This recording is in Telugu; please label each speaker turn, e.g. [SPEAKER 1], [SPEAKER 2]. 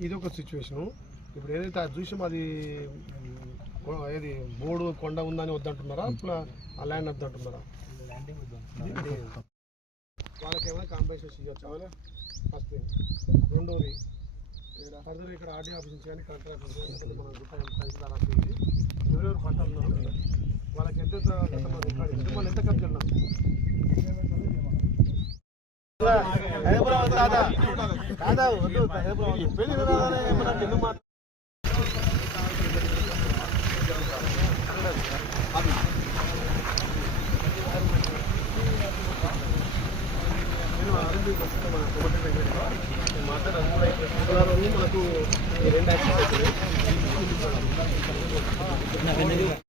[SPEAKER 1] ఇది ఒక సిచ్యువేషను ఇప్పుడు ఏదైతే అది చూసామో అది ఏది బోర్డు కొండ ఉందని వద్దంటున్నారా? ఆ ల్యాండ్ వద్దంటున్నారా? వాళ్ళకి ఏమైనా కాంపెన్సేషన్ ఇవ్వచ్చు ఫస్ట్ రెండోది ఫర్దర్ ఇక్కడ ఆర్డీ ఆఫీస్ నుంచి కానీ కలెక్టర్ ఆఫీస్ నుంచి కానీ మన డిపార్ట్మెంట్ తహసీల్దార్ ఆఫీస్ నుంచి ఎవరెవరు పంట ఉన్నారు వాళ్ళకి ఎంత ఎంత గతంలో రికార్డు ఇచ్చారు వాళ్ళు మనకు రెండు యాక్సెస్ అవుతుంది